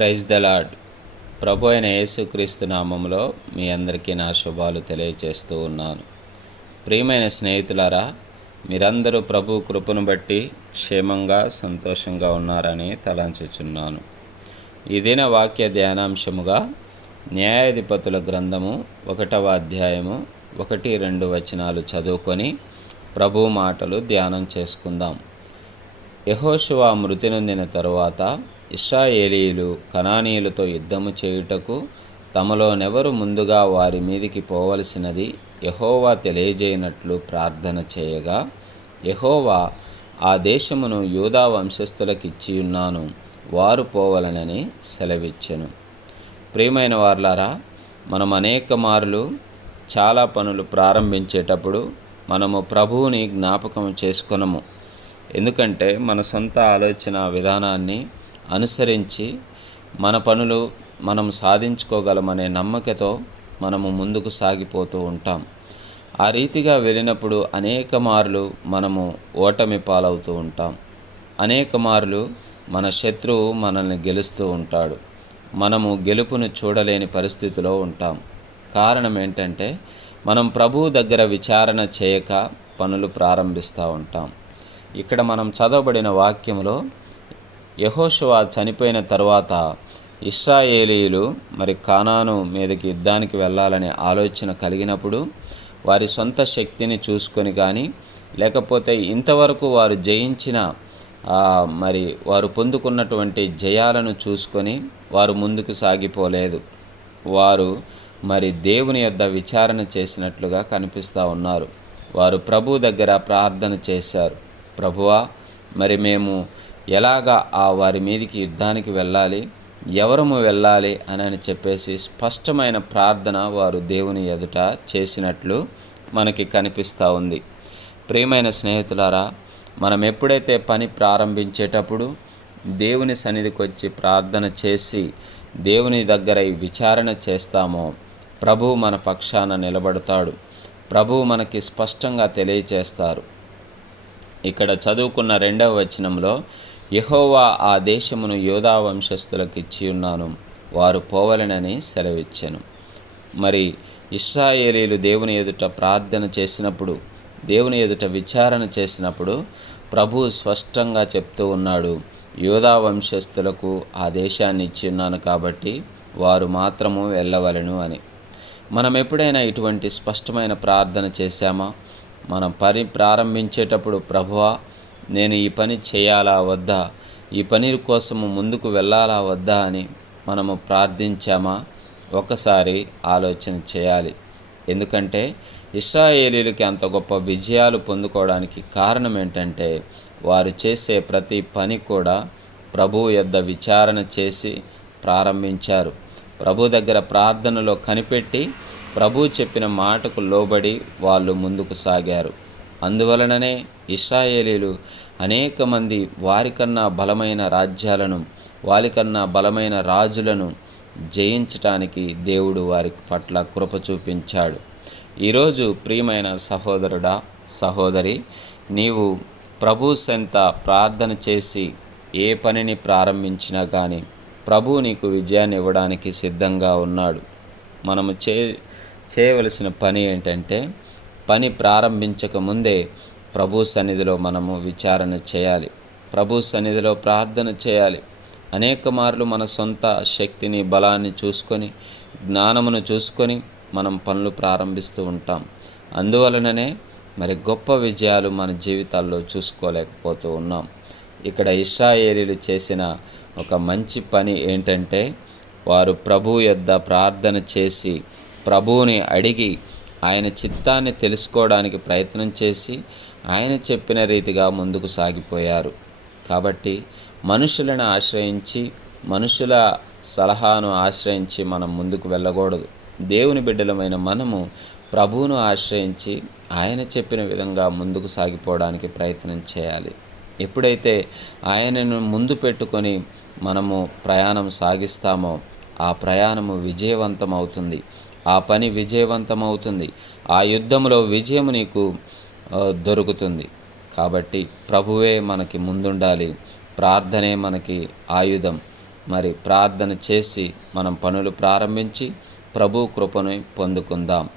Praise the lord ప్రభు అయిన యేసుక్రీస్తు నామంలో మీ అందరికీ నా శుభాలు తెలియచేస్తూ ఉన్నాను. ప్రియమైన స్నేహితులారా మీరందరూ ప్రభు కృపను బట్టి క్షేమంగా సంతోషంగా ఉన్నారని తలంచుచున్నాను. ఇదిన వాక్య ధ్యానాంశముగా న్యాయాధిపతుల గ్రంథము ఒకటవ అధ్యాయము ఒకటి రెండు వచనాలు చదువుకొని ప్రభు మాటలు ధ్యానం చేసుకుందాం. యహోషువ మృతి నొందిన తరువాత ఇస్రాయేలీలు కనానీయులతో యుద్ధము చేయుటకు తమలోనెవరు ముందుగా వారి మీదికి పోవలసినది యహోవా తెలియజేయనట్లు ప్రార్థన చేయగా యహోవా ఆ దేశమును యూదా వంశస్థులకిచ్చియున్నాను వారు పోవలనని సెలవిచ్చెను. ప్రియమైన వార్లారా మనం అనేక మార్లు చాలా పనులు ప్రారంభించేటప్పుడు మనము ప్రభువుని జ్ఞాపకం చేసుకునము. ఎందుకంటే మన సొంత ఆలోచన విధానాన్ని అనుసరించి మన పనులు మనం సాధించుకోగలమనే నమ్మకతో మనము ముందుకు సాగిపోతూ ఉంటాం. ఆ రీతిగా వెళ్ళినప్పుడు అనేక మార్లు మనము ఓటమి పాలవుతూ ఉంటాం. అనేక మార్లు మన శత్రువు మనల్ని గెలుస్తూ ఉంటాడు. మనము గెలుపును చూడలేని పరిస్థితిలో ఉంటాం. కారణం ఏంటంటే మనం ప్రభువు దగ్గర విచారణ చేయక పనులు ప్రారంభిస్తూ ఉంటాం. ఇక్కడ మనం చదవబడిన వాక్యంలో యహోషువా చనిపోయిన తర్వాత ఇస్రాయేలీలు మరి కానాను మీదకి యుద్ధానికి వెళ్ళాలనే ఆలోచన కలిగినప్పుడు వారి సొంత శక్తిని చూసుకొని కానీ లేకపోతే ఇంతవరకు వారు జయించిన మరి వారు పొందుకున్నటువంటి జయాలను చూసుకొని వారు ముందుకు సాగిపోలేదు. వారు మరి దేవుని యొద్ద విచారణ చేసినట్లుగా కనిపిస్తూ ఉన్నారు. వారు ప్రభు దగ్గర ప్రార్థన చేశారు. ప్రభువా మరి మేము ఎలాగా ఆ వారి మీదికి యుద్ధానికి వెళ్ళాలి? ఎవరము వెళ్ళాలి? అని అని చెప్పేసి స్పష్టమైన ప్రార్థన వారు దేవుని ఎదుట చేసినట్లు మనకి కనిపిస్తూ ఉంది. ప్రియమైన స్నేహితులారా మనం ఎప్పుడైతే పని ప్రారంభించేటప్పుడు దేవుని సన్నిధికి వచ్చి ప్రార్థన చేసి దేవుని దగ్గర విచారణ చేస్తామో ప్రభు మన పక్షాన నిలబడతాడు. ప్రభు మనకి స్పష్టంగా తెలియచేస్తారు. ఇక్కడ చదువుకున్న రెండవ వచనంలో యహోవా ఆ దేశమును యోధా వంశస్థులకు ఇచ్చి ఉన్నాను. వారు పోవలనని సెలవిచ్చాను. మరి ఇస్రాయేలీలు దేవుని ఎదుట ప్రార్థన చేసినప్పుడు దేవుని ఎదుట విచారణ చేసినప్పుడు ప్రభు స్పష్టంగా చెప్తూ ఉన్నాడు యోధా వంశస్థులకు ఆ దేశాన్ని ఇచ్చి ఉన్నాను కాబట్టి వారు మాత్రము వెళ్ళవలను అని. మనం ఎప్పుడైనా ఇటువంటి స్పష్టమైన ప్రార్థన చేశామా? మనం పని ప్రారంభించేటప్పుడు ప్రభువా నేను ఈ పని చేయాలా వద్దా? ఈ పని కోసము ముందుకు వెళ్ళాలా వద్దా అని మనము ప్రార్థించామా? ఒకసారి ఆలోచన చేయాలి. ఎందుకంటే ఇస్రాయేలీలకి అంత గొప్ప విజయాలు పొందుకోవడానికి కారణం ఏంటంటే వారు చేసే ప్రతి పని కూడా ప్రభు యొద్ద విచారణ చేసి ప్రారంభించారు. ప్రభు దగ్గర ప్రార్థనలో కనిపెట్టి ప్రభు చెప్పిన మాటకు లోబడి వాళ్ళు ముందుకు సాగారు. అందువలననే ఇస్రాయేలీలు అనేక మంది వారికన్నా బలమైన రాజ్యాలను వారికన్నా బలమైన రాజులను జయించటానికి దేవుడు వారి పట్ల కృప చూపించాడు. ఈరోజు ప్రియమైన సహోదరుడా సహోదరి నీవు ప్రభు సెంత ప్రార్థన చేసి ఏ పనిని ప్రారంభించినా కానీ ప్రభు నీకు విజయాన్ని ఇవ్వడానికి సిద్ధంగా ఉన్నాడు. మనము చే చేయవలసిన పని ఏంటంటే పని ప్రారంభించక ముందే ప్రభు సన్నిధిలో మనము విచారణ చేయాలి. ప్రభు సన్నిధిలో ప్రార్థన చేయాలి. అనేక మార్లు మన సొంత శక్తిని బలాన్ని చూసుకొని జ్ఞానమును చూసుకొని మనం పనులు ప్రారంభిస్తూ ఉంటాం. అందువలననే మరి గొప్ప విజయాలు మన జీవితాల్లో చూసుకోలేకపోతూ ఉన్నాం. ఇక్కడ ఇస్రాయేలీలు చేసిన ఒక మంచి పని ఏంటంటే వారు ప్రభు యొద్ద ప్రార్థన చేసి ప్రభువుని అడిగి ఆయన చిత్తాన్ని తెలుసుకోవడానికి ప్రయత్నం చేసి ఆయన చెప్పిన రీతిగా ముందుకు సాగిపోయారు. కాబట్టి మనుషులను ఆశ్రయించి మనుషుల సలహాను ఆశ్రయించి మనం ముందుకు వెళ్ళకూడదు. దేవుని బిడ్డలమైన మనము ప్రభువును ఆశ్రయించి ఆయన చెప్పిన విధంగా ముందుకు సాగిపోవడానికి ప్రయత్నం చేయాలి. ఎప్పుడైతే ఆయనను ముందు పెట్టుకొని మనము ప్రయాణం సాగిస్తామో ఆ ప్రయాణము విజయవంతం అవుతుంది ఆ పని విజయవంతమవుతుంది. ఆ యుద్ధంలో విజయం నీకు దొరుకుతుంది. కాబట్టి ప్రభువే మనకి ముందుండాలి. ప్రార్థనే మనకి ఆయుధం. మరి ప్రార్థన చేసి మనం పనులు ప్రారంభించి ప్రభు కృపను పొందుకుందాం.